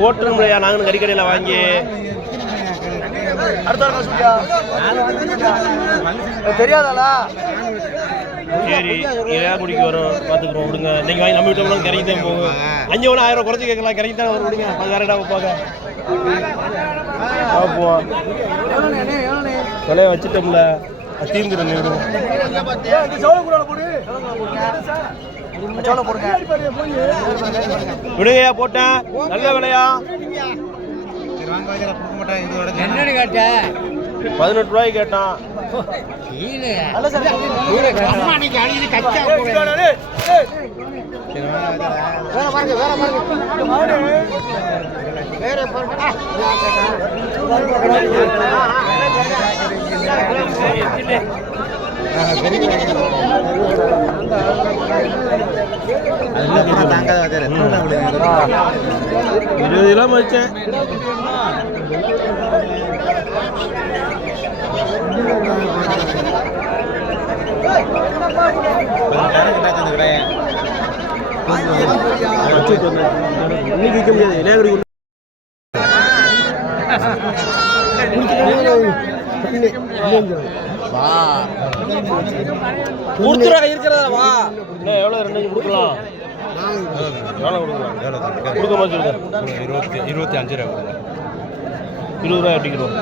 ஓட்டுறோம்லையா நாங்களும் கறிக்கடையில் வாங்கி தெரியாதாளா சரி ஏன் குடிக்க வரும் பார்த்துக்குறோம் விடுங்க இன்னைக்கு வாங்கி நம்ம விட்டோம்னா கிடைக்கி தான் போகும் அஞ்சு ஒன்று ஆயிரம் குறைச்சி கேட்கலாம் கிடைக்கி தான் வரும் விடுங்க பதினாறு வைப்பாங்க பார்ப்போம் விலையை வச்சுட்டோம்ல அது தீர்ந்துடும் விடுங்கய்யா போட்டேன் நல்ல விலையா என்னடி காட்ட பதினெட்டு ரூபாய்க்கு கேட்டான் நல்ல சார் வேற இருபது கிலோ மதிச்சேன் இன்னைக்கு விற்க முடியாது. இளையகுடி கொடுத்துருவா இருக்கிறதா? வா. எவ்வளோ ரெண்டு கொடுக்கலாம். எவ்வளோ கொடுக்கலாம்? கொடுக்க மாதிரி இருபத்தி இருபத்தி அஞ்சு ரூபா இருபது ரூபாய் அடிக்கிறோம்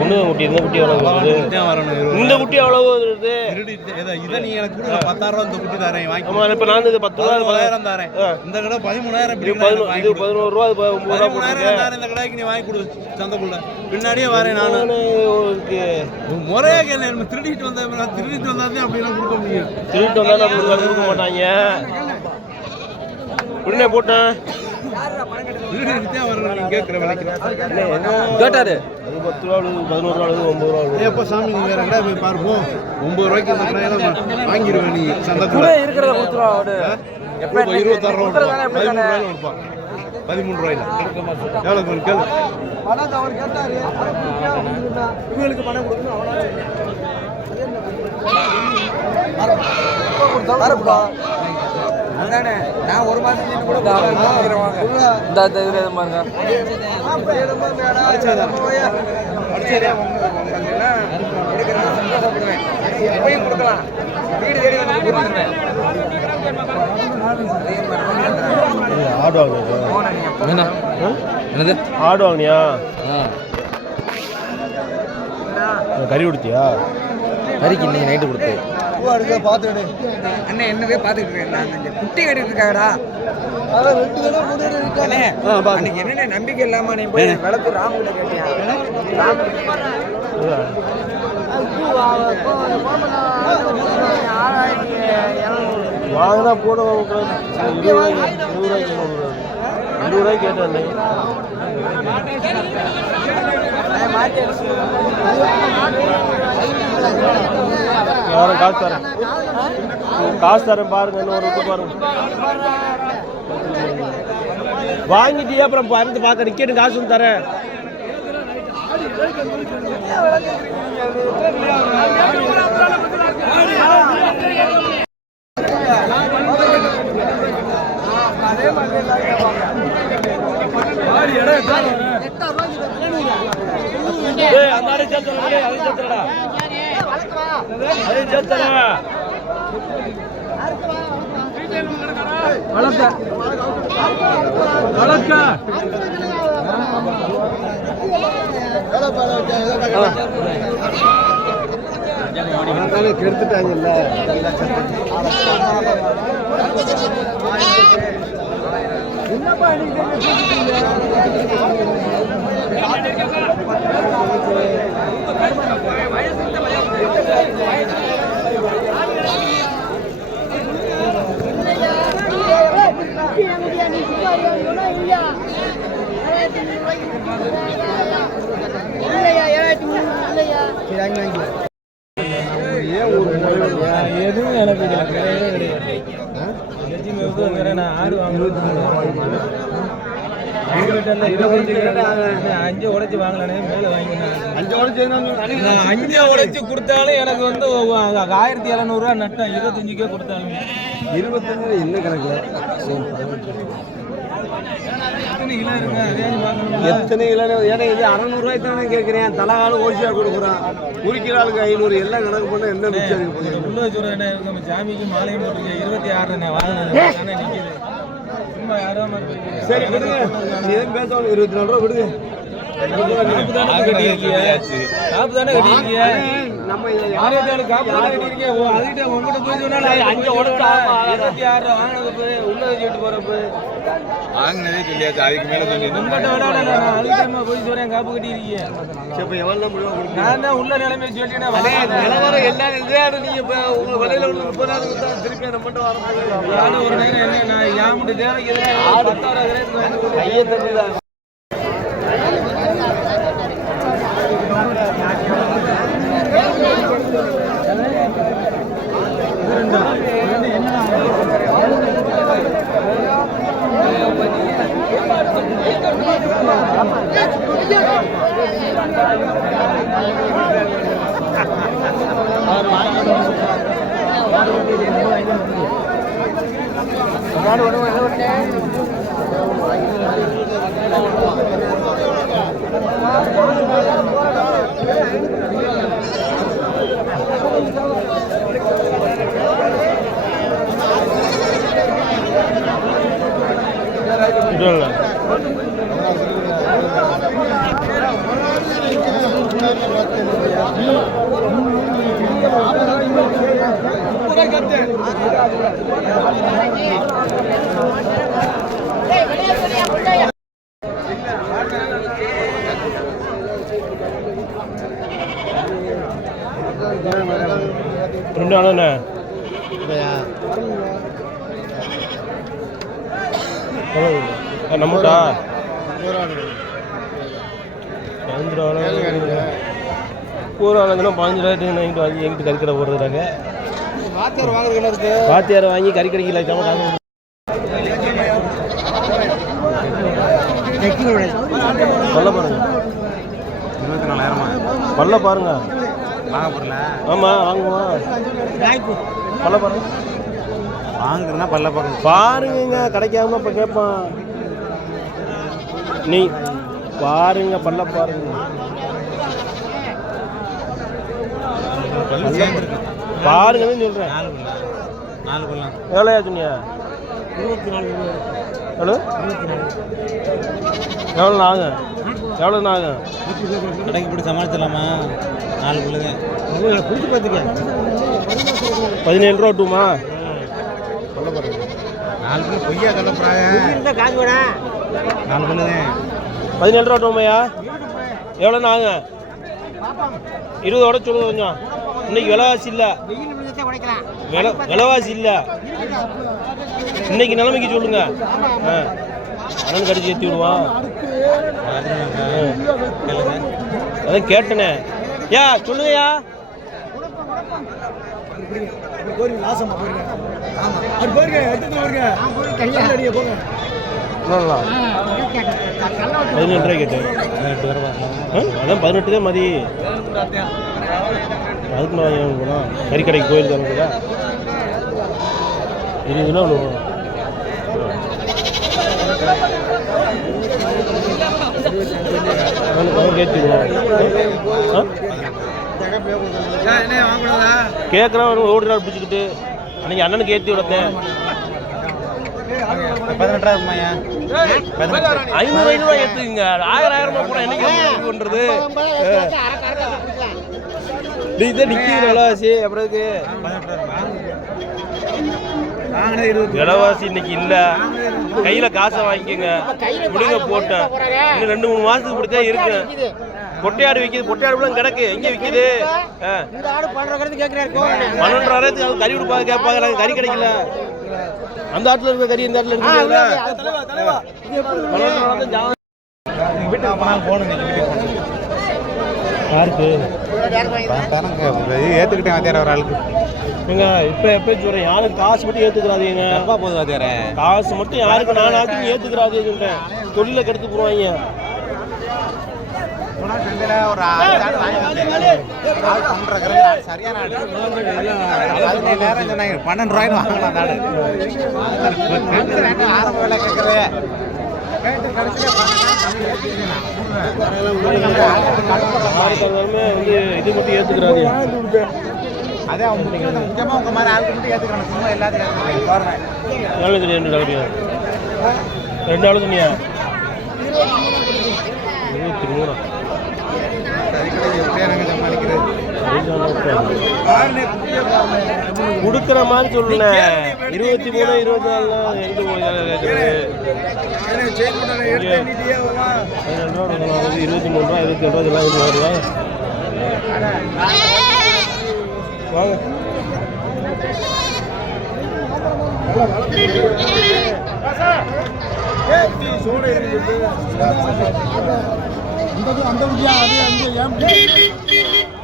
ஒன்று குட்டி இந்த குட்டி எவ்வளோ வருது? தான் வரணும் இருபது இந்த குட்டி எவ்வளோ வருது? இதை நீ எனக்கு கொடுக்கல பத்தாயிரம் ரூபா இந்த குட்டி தரேன் வாங்கி ஆமா இப்போ நான் இது பத்து ரூபா பதினோராயிரம் தரேன். இந்த கடை பதிமூணாயிரம் இது பிடிக்கும் பதினோ இது பதினோரு ரூபா ஒம்பது ரூபா பதிமூணாயிரம் இந்த கடைக்கு நீ வாங்கி கொடு சந்தைக்குள்ள. பின்னாடியே வரேன் நானு. நானு இருக்கு? உன் முறையா கேள்வி நம்ம திருடிட்டு வந்த திருடிட்டு வந்தாதே அப்படிலாம் கொடுக்க முடியும். திருட்டு வந்தா நம்ம கொடுக்க மாட்டாங்க. உடனே போட்டேன். கேட்டாரு. அது பத்து ரூபா பதினோரு ரூபா ஒம்பது ரூபா எப்போ சாமி நீ வேற கடை போய் பார்ப்போம்? ஒன்பது ரூபாய்க்கு இந்த கடையெல்லாம் வாங்கிடுவேன் நீ சந்தைக்குள்ள இருக்கிறத கொடுத்துருவா அவரு. இருபத்தாறு ரூபா. பதிமூணு ரூபாயில கொடுப்பான். பதிமூணு ரூபாயில. எவ்வளோ கொஞ்சம் கேளு. பணம் அவர் கேட்டாரு. இவங்களுக்கு பணம் கொடுக்கணும் அவ்வளோ அதானே? நான் ஒரு மாசம் கூட இந்த இந்த இதுல எதுவும் பாருங்க சந்தோஷப்படுவேன் எப்பயும் கொடுக்கலாம் வீடு தேடி வந்து கொடுத்துருவேன் ஆடு வாங்கினியா என்ன? என்னது? ஆடு வாங்கினியா? ஆ. கறி கொடுத்தியா? கறிக்கு இன்னைக்கு நைட்டு கொடுத்து பூவா எடுக்க பார்த்துடு அண்ணே என்னவே பார்த்துட்டு இருக்கேன் குட்டி கட்டிட்டு இருக்காடா அதான் ரெண்டு தடவை மூணு தடவை இருக்கானே அன்னைக்கு என்னென்ன நம்பிக்கை இல்லாம நீ போய் விளக்கு ராமுகிட்ட கேட்டியா? ராமு வாங்கினா போட இருபது ரூபாய்க்கு இருபது ரூபாய்க்கு போடுறாரு. இருபது ரூபாய்க்கு கேட்டேன். வரேன் காசு தரேன். காசு தரேன் பாருங்க இன்னும் ஒரு விட்டு பாருங்க. வாங்கிட்டியா அப்புறம் பறந்து பார்க்க நிக்கணும் காசு தரேன். அந்த அரை சேர்த்து அரை சேர்த்துடா. அதையும் சேர்த்துடா. கெடுத்துட்டாங்கல்ல இல்லையா ஏழாயிரத்தி எதுவும் எனக்கு கிடையவே கிடையாது எதுவுமே நான் ஆடு அஞ்சு உடைச்சு வாங்கலானே மேல வாங்கினேன் அஞ்சு உடச்சு நான் அஞ்சு உடைச்சு கொடுத்தாலும் எனக்கு வந்து ஆயிரத்தி எழுநூறுவா நட்டம் இருபத்தஞ்சுக்கே கொடுத்தாலும் இருபத்தஞ்சு என்ன கணக்குல எத்தனை கிலோ ஏன்னா இது அறநூறுவாய்க்கு தானே கேட்குறேன். தலா ஆளு ஓசியாக கொடுக்குறான். ஒரு கிலோ ஆளுக்கு ஐநூறு எல்லாம் கணக்கு பண்ண என்ன மிச்சம் சாமிக்கு மாலையும் இருபத்தி ஆறு நான் சரி விடுங்க. எதுவும் பேசணும் இருபத்தி நாலு ரூபா விடுங்க. காப்பு தானே கட்டியிருக்கீங்க நம்ம காப்பு தானே கட்டியிருக்கீங்க ஓ அதுகிட்ட உங்ககிட்ட போய் சொன்னாலும் அஞ்சு உடச்சு இருபத்தி ஆறு ரூபா வாங்கினது போய் உள்ள வச்சுட்டு போறப்ப வாங்கினதே சொல்லியாச்சு அதுக்கு மேல சொல்லி உங்ககிட்ட விட நான் அதுக்கிட்ட போய் சொல்றேன் காப்பு கட்டியிருக்கீங்க சரி, இப்ப எவ்வளவு தான் முடியும் கொடுங்க. நான் தான் உள்ள நிலைமை சொல்லிட்டேன். நிலவரம் எல்லாம் நீங்க இப்ப உங்க வலையில உள்ள முப்பதாயிரம் திருப்பி நானும் ஒரு நேரம் என்ன நான் தேவைக்கு கிரேத்துக்கு வாங்கி கொடுத்தேன். கையை தம்பிதான் இல்லை ரெண்டு ஆளுண்ணே நம்மட்டா பதினஞ்சு ரூபா ஒரு ஆளுங்கன்னா பதினஞ்சு ரூபாய்க்கு வாங்கிட்டு வாங்கி எங்கிட்ட கறிக்கடை போடுறதுனாங்க வாத்தியார் வாங்குறதுல இருக்கு பாத்தியாரை வாங்கி கறி கடைக்கு இல்லாம காசு பல்ல பாருங்க. இருபத்தி நாலாயிரமா? பல்ல பாருங்க. வாங்க போறல ஆமா வாங்குவோம். பல்ல பாருங்க. வாங்குறதுனா பல்ல பார்க்கணும் பாருங்க கிடைக்காம இப்ப கேட்பான் நீ பாருங்க பல்ல பாருங்க பல்லு சேர்ந்துருக்கு பாருங்கன்னு சொல்றேன். நாலு நாலு பல்லாம் எவ்வளோயா சொன்னியா? எவ்வளோ எவ்வளோ ஆகும் எவ்வளோ ஆகும் கடைக்கு போட்டு சமாளிச்சிடலாமா? நாலு பல்லுங்க பதினேழு ரூபா டூமா நாலு பல்லு பொய்யா கலப்புறாங்க நாலு பல்லு தான் பதினேழு ரூபா டூமையா எவ்வளோண்ணா ஆகும் இருபதோட சொல்லுங்க கொஞ்சம். இன்னைக்கு விலைவாசி இல்லை. விலை விலைவாசி இல்லை. இன்னைக்கு நிலைமைக்கு சொல்லுங்க. அண்ணன் கடிச்சு ஏற்றி விடுவான். அதான் கேட்டனே. யா சொல்லுங்கய்யா. நல்லா. பதினெட்டு ரூபாய் கேட்டேன். அதான் பதினெட்டு தான் மதி. அதுக்கு நான் வாங்கி போனோம் கறிக்கடைக்கு கோயில் தரணுங்களா இருபது கிலோ ஒன்று கேட்குறவன் ஓடுறாரு பிடிச்சிக்கிட்டு அன்னைக்கு அண்ணனுக்கு ஏற்றி விடத்தேன் ஐநூறு ஐநூறுவா ஏற்றுக்குங்க ஆயிரம் ஆயிரமா போனால் என்னைக்கு இது நிற்கிது விலைவாசி அப்புறம் இருக்கு வாங்கினது இருபது விலைவாசி இன்னைக்கு இல்ல. கையில காசை வாங்கிக்கோங்க. விடுங்க போட்டேன். இன்னும் ரெண்டு மூணு மாசத்துக்கு இப்படித்தான் இருக்கு. பொட்டையாடு விற்கிது பொட்டையாடு கூட கிடக்கு. எங்க விற்கிது பன்னெண்டாயிரத்துக்கு அவங்க கறி கொடுப்பாங்க கேட்பாங்க. நாங்க கறி கிடைக்கல. அந்த ஆட்டுல இருக்க கறி இந்த ஆட்டுல இருக்கு? யாருக்கு ஏற்றுக்கிட்டேன் வாத்தியார் ஒரு ஆளுக்கு. ஏங்க இப்போ எப்போ சொல்கிறேன் யாரும் காசு மட்டும் ஏற்றுக்கிறாதீங்க போகுது வாத்தியாரே. காசு மட்டும் யாருக்கு நான் ஏற்றுக்கிறாதீங்க சொல்லிட்டேன் தொழிலை கெடுத்து போடுவாங்க ஒரு சரியான பன்னெண்டு ரூபாய்னு வாங்கலாம் ஆரம்ப விலை கேட்கறது வந்து இது மட்டும் ஏற்றுக்கிறாதீங்க அதே அவங்க முக்கியமா முக்கியமா உங்க மாதிரி ஆளுக்கு மட்டும் சும்மா எல்லாத்தையும் தெரியும் ரெண்டு டாக்டர் ரெண்டு ஆளு சொன்னியா இருபத்தி மூணா? கொடுக்குற மாதிரி சொல்லுங்க இருபத்தி மூணு இருபத்தி நாலு எங்க போய் இருபத்தி மூணு ரூபா இருபத்தி ஏழு ரூபா இதெல்லாம் இருபது ரூபா வாங்க. அந்த அந்த ஏன்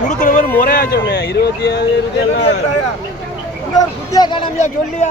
கொடுக்குற மாதிரி முறையா சொன்னேன் இருபத்தி ஏழு இருபத்தி ஏழு புத்தியா காணாமையா சொல்லியா?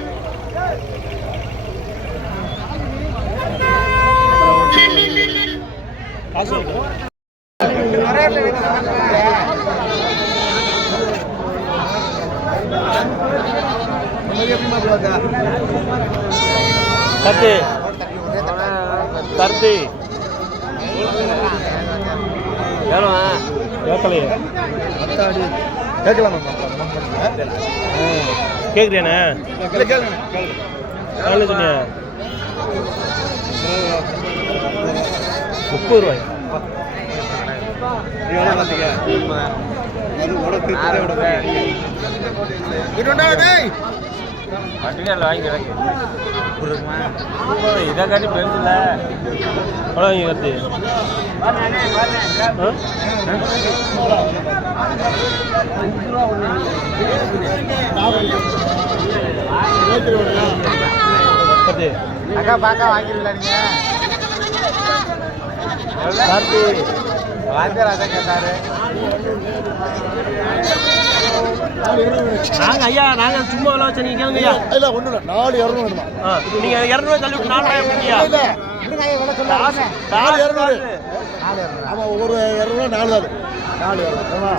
காசு கொடுக்குறேன். கத்து கருத்து கேட்கலையே கேட்குறியாண்ணே எவ்வளோ சொன்னியா முப்பது ரூபாய். பட்டியலில் வாங்கி கிடக்கு இதை காட்டி பெருசுல. எவ்வளோ வாங்கி கருத்து அக்கா பாக்கா வாங்கிடல நீங்க? கார்த்தி வாத்தியார் அதான் கேட்டாரு நாங்க ஐயா நாங்க சும்மா எவ்வளோ வச்சு நீங்க கேளுங்க ஐயா. இல்ல ஒண்ணு இல்ல. நாலு இரநூறு வேணுமா ஆ, நீங்க இரநூறுவா தள்ளி விட்டு நாலாயிரம் கொடுத்தியா காசு நாலு இரநூறு. காசு. ஆமா ஒவ்வொரு இரநூறுவா நாலு தான் நாலு இரநூறு.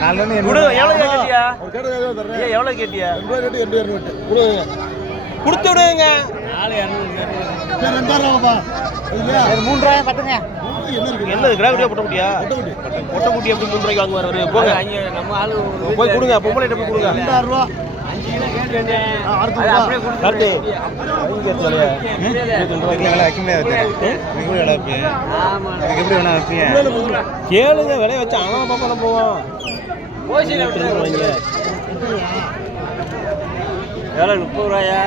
நாலு கொடு எவ்வளோ கேட்டியா? ஒரு ஐயா எவ்வளோ கேட்டியா? ரெண்டு கேட்டு ரெண்டு இரநூறு கொடுங்க. கொடுத்து விடுங்க. ரெண்டாயிரம் ரூபாப்பா இல்லையா மூணு ரூபாய் கட்டுங்க. என்ன கிராவிட்டியா பொட்டை குட்டியா பொட்டை குட்டி எப்படி மூணு ரூபாய்க்கு வாங்குவாரு போங்க. போய் கொடுங்க பொம்பளை போய் கொடுங்க. ரெண்டாயிரம் ரூபா. கேளுங்க விலைய வச்சு அவன் பாப்பா நம்ம எவ்வளோ முப்பது ரூபாயா?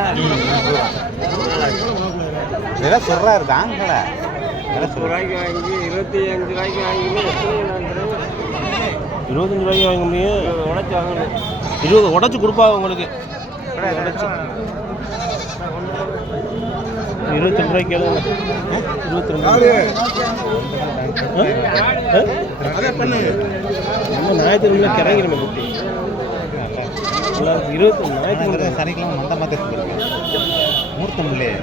சொல்றாரு தாங்கல. விலை சொல்றாரு வாங்கி இருபத்தி அஞ்சு ரூபாய்க்கு வாங்கினா இருபத்தஞ்சு ரூபாய்க்கு வாங்க முடியும் உடச்சி வாங்கணும் இருபது உடச்சி கொடுப்பாங்க உங்களுக்கு. உடச்சி. இருபத்தி ரெண்டு ரூபாய்க்கு கேளுங்க இருபத்தி ரெண்டு நம்ம ஞாயிற்றுக்கிழமை கிறங்கிடுமே குட்டி. இருபத்தி ஞாயிற்றுக்கிழமை. சனிக்கிழமை மந்த மாத்திரம் இருக்கு மூர்த்தம் இல்லையே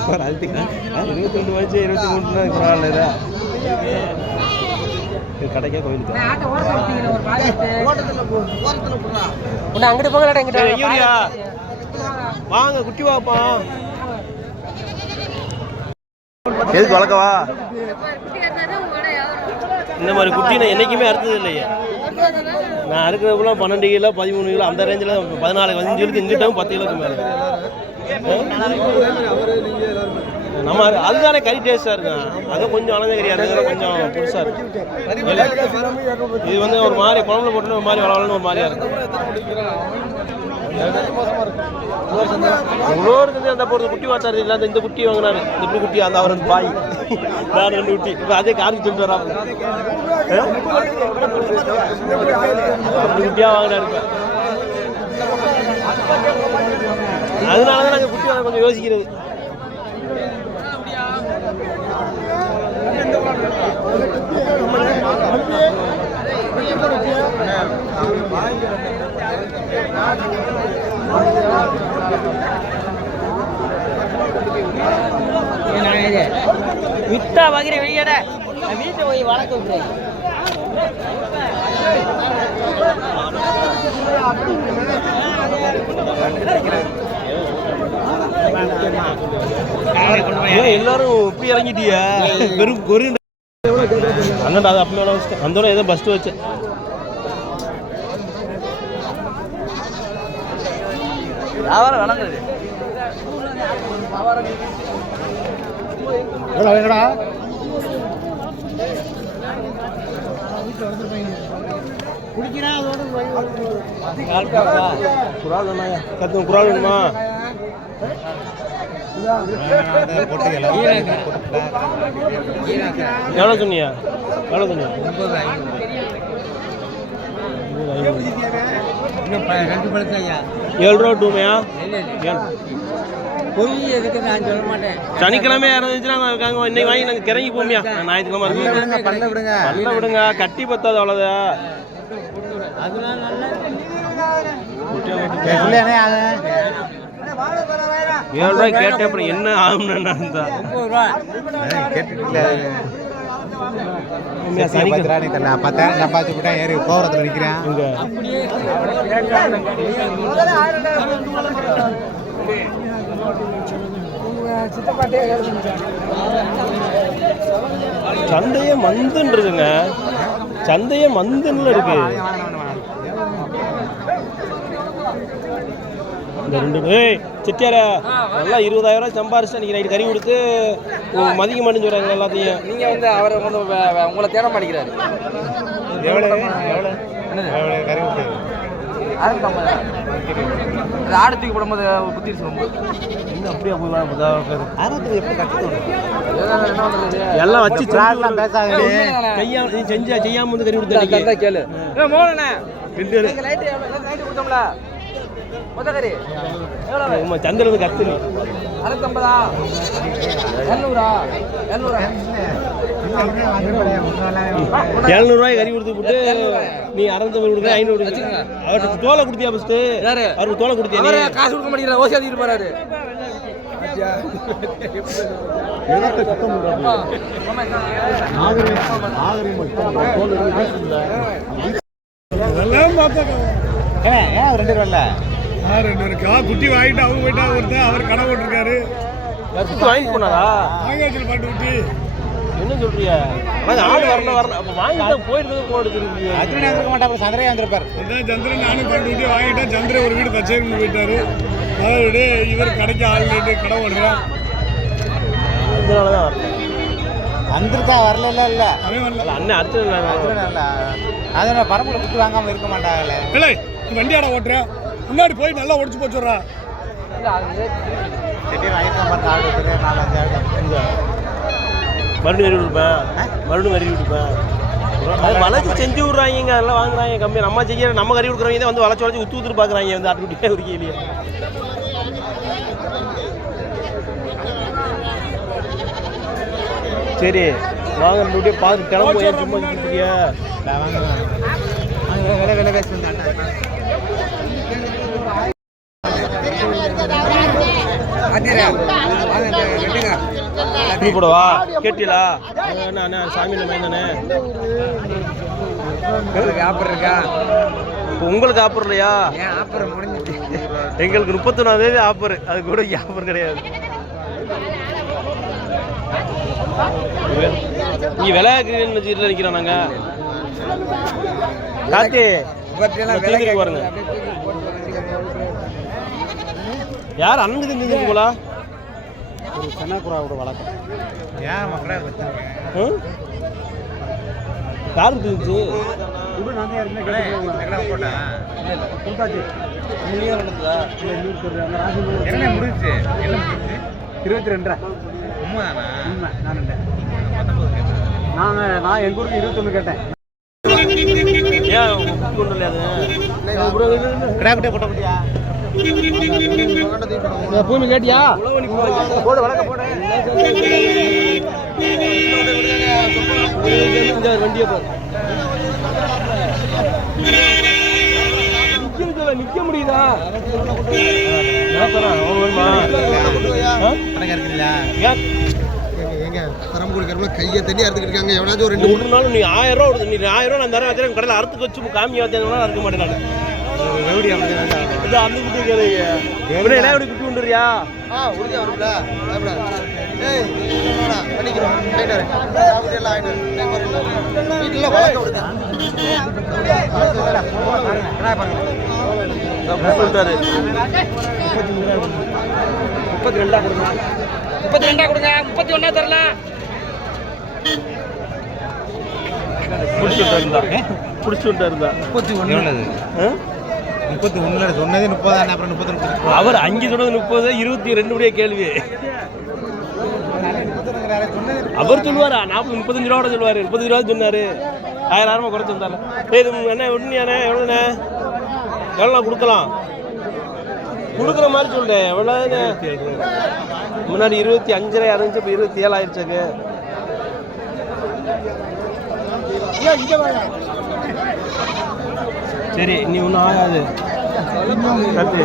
இருபத்தி ரெண்டு வயசு இருபத்தி மூணு பரவாயில்ல கடைக்கே கோயிலுக்கு அங்கிட்டு போங்கடா எங்கிட்ட ஏய், வாங்க குட்டி வாப்பா எதுக்கு வளர்க்கவா இந்த மாதிரி குட்டி நான் என்றைக்குமே அறுத்தது இல்லையே. நான் அறுக்கிறப்பெல்லாம் பன்னெண்டு கிலோ பதிமூணு கிலோ அந்த ரேஞ்சில் பதினாலு பதினஞ்சு கிலோக்கு இங்கிட்டும் பத்து கிலோக்கு மேலே. நம்ம அது- அதுதானே கறி டேஸ்டாக இருக்கும் அது கொஞ்சம் அலந்த கறி அதுங்கிற கொஞ்சம் புதுசாக இருக்கும் இது வந்து ஒரு மாதிரி குழம்புல போட்டு ஒரு மாதிரி வளவலன்னு ஒரு மாதிரியா இருக்கும் அந்த போகிறது குட்டி வாச்சாரு இல்லை இந்த குட்டி வாங்கினாரு. இந்த இப்படி குட்டி அந்த அவர் பாய். நான் ரெண்டு குட்டி. இப்போ அதே காரணம் சொல்லிட்டு வரா அப்படி குட்டியாக வாங்கினாரு அதனால தான் நாங்கள் குட்டி வாங்க கொஞ்சம் யோசிக்கிறது. வித்தா வகிர வெளியட. வீட்டை போய் வளர்க்க விட்டுரு எல்லாரும் இப்படி இறங்கிட்டிய? வெறும் கொரு அந்தோட ஏதோ பஸ்ட்டு வச்சேன் வியாபாரம் வளர்ந்துது எங்கடா எங்கடா குரால் வேணாயா கத்து குரால் வேணுமா எவ்வளோ சொன்னியா எவ்வளோ சொன்னியா ஏழு ரூபா டூமையா பொய் எதுக்கு நான் சொல்ல மாட்டேன் சனிக்கிழமை இருந்துச்சுன்னா இருக்காங்க இன்னைக்கு வாங்கி நாங்கள் கிறங்கி போமியா ஞாயிற்றுக்கிழமை இருக்கு பண்ண விடுங்க. கட்டி பத்தாது அவ்வளோதான் ஆகும் ஏழு ரூபாய் கேட்டேன் அப்புறம் என்ன ஆகும்னு கேட்டுட்டு பத்திராணி தரல பத்தாயிரம் சம்பாதிச்சு விட்டா ஏறி போகிறதுல நிற்கிறேன் சந்தையே மந்துன்னு இருக்குங்க சந்தையே மந்துன்னு இருக்கு. இந்த ரெண்டு செட்டியாரா நல்லா இருபதாயிரம் ரூபாய் சம்பாரிச்சு அன்னைக்கு நைட்டு கறி கொடுத்து மதிக்க மாட்டேன்னு சொல்றாங்க எல்லாத்தையும். நீங்க வந்து அவரை வந்து உங்களை தேட மாட்டேங்கிறாரு. எவ்வளோ எவ்வளோ கறி ஆடு தூக்கி போடும்போது ரொம்ப. இன்னும் அப்படியே போய் எல்லாம் வச்சு பிராட்லாம் பேசாதே செய்யா நீ செஞ்சா செய்யாம வந்து கறி கொடுத்து கேளு. நீங்க லைட்டு லைட்டு கொடுத்தோம்ல? மொத்த கறி எவ்வளோ ஆமா, சந்திரன் கத்து நீ அறுபத்தம்பதா இரநூறா இரநூறா எழுநூறுவாய் கறி கொடுத்து நீ அறநூத்தம்பது கொடுக்க ஐநூறு. அவர்கிட்ட தோலை கொடுத்தியா ஃபஸ்ட்டு? அவருக்கு தோலை கொடுத்தியா காசு கொடுக்க மாட்டேங்கிறார் ஓசி அதிகம் போறாரு. ஏன் ரெண்டு ரூபாய்ல ரெண்டு இருக்கா குட்டி வாங்கிட்டு அவங்க போயிட்டா ஒருத்தர் அவர் கடை போட்டிருக்காரு. குட்டி வாங்கி போனாரா? வாங்கியாச்சு பாட்டு குட்டி. என்ன சொல்றிய ஆடு வரல வரல. அப்ப வாங்கிட்டு போயிட்டு போடுது அர்ஜுனே வந்திருக்க மாட்டா அப்புறம் சந்திரையா வந்திருப்பார் அதான் சந்திரன் நானும் பாட்டு குட்டி வாங்கிட்டேன் சந்திரன் ஒரு வீடு கச்சேரின்னு போயிட்டாரு. அதாவது இவர் கடைக்கு ஆள் கேட்டு கடை ஓடுறான் இதனாலதான் வரல. வந்திருக்கா வரல இல்ல இல்ல. அவன் வரல. இல்ல, அண்ணன் அடுத்து அதனால பரம்பரை குட்டி வாங்காம இருக்க மாட்டாங்கல்ல இல்லை நீ வண்டி ஆட ஓட்டுற? முன்னாடி போய் நல்லா ஒடிச்சு போச்சுடுறா தெரியும் நாலஞ்சு ஆடு மறுபடியும் கறி கொடுப்பேன் மறுபடியும் கறி கொடுப்பேன் அது வளைச்சு செஞ்சு விட்றாங்க அதெல்லாம் வாங்குறாங்க கம்மி. நம்ம செய்ய நம்ம கறி கொடுக்குறவங்க தான் வந்து வளைச்சு வளைச்சு உத்து ஊத்துட்டு பார்க்குறாங்க வந்து ஆட்டுக்குட்டியே ஒரு கேலியே சரி வாங்க குட்டியை பார்த்து கிளம்பு சும்மா வாங்க விலை விலை பேசி வந்தாண்டா பாத்தீரா வாங்க இந்த ரெண்டுங்க டீ போடவா? கேட்டீங்களா? என்ன அண்ணா சாமி உங்களுக்கு ஆஃபர் இருக்கா? உங்களுக்கு ஆஃபர் இல்லையா? ஆஃபர் முடிஞ்சிச்சு? எங்களுக்கு முப்பத்தொன்னாம் தேதி ஆஃபர் அது கூட ஆஃபர் கிடையாது. நீ விலை கிரீன் வச்சுட்டு நிற்கிறோம் நாங்க. தூக்கிட்டு பாருங்க. யார் அண்ணனுக்கு தெரிஞ்சு போலா? ஒரு சென்னாக்குறாவோட வழக்கம். ஏன் மக்களே வச்சிருக்கேன் ம்? யாருக்கு தெரிஞ்சு இருபத்தி தானா உண்மை. நான் எங்கள் ஊருக்கு இருபத்தொன்று கேட்டேன். ஏன் கொண்டு கிடாக்கிட்டே போட்ட முடியா பூமி கேட்டியா போடு வழக்க போடு வண்டியை போடு நிக்க முடியுதா தரம் கையை தண்ணி அறுத்துக்கிட்டு இருக்காங்க எவனாச்சும் ஒரு ரெண்டு மூணு நாள் நீ ஆயிரம் ரூபா நீ ஆயிரம் ரூபா நான் தரேன் வச்சுருக்கேன் கடையில் அறுத்துக்கு வச்சு காமி வச்சேன்னா அறுக்க மாட்டேன் நான் அந்த இப்படி குட்டி கொண்டுறியா ஆ உறுதி வரும்ல? ஏய் பண்ணிக்கிறோம். எல்லாம் வரேன். வீட்டில் வளர்க்க விடுங்க. சொல்லிட்டாரு? முப்பத்தி ரெண்டா கொடுங்க. முப்பத்தி ரெண்டா கொடுங்க. முப்பத்தி ஒன்னா தரலாம். பிடிச்சிட்டு இருந்தா? பிடிச்சிட்டு இருந்தா? முப்பத்தி ஒன்று முப்பத்தி ஒன்றில் சொன்னதே முப்பதானே அப்புறம் முப்பத்தி அவர் அஞ்சு சொன்னது முப்பது இருபத்தி ரெண்டு உடைய கேள்வி. அவர் சொல்லுவாரா? நாற்பது முப்பத்தஞ்சு ரூபா சொல்லுவாரு. முப்பத்தஞ்சு ரூபா சொன்னாரு. ஆயிரம் ஆயிரமா குறைச்சு வந்தாரு ஏய் இது என்ன உண்மையாண்ணே எவ்வளோண்ணே எவ்வளோ கொடுக்கலாம்? கொடுக்குற மாதிரி சொல்றேன். எவ்வளோண்ணே முன்னாடி இருபத்தி அஞ்சரை இருந்துச்சு இப்போ இருபத்தி ஏழு ஆயிடுச்சாக்கு சரி நீ ஒன்றும் ஆகாது. கத்து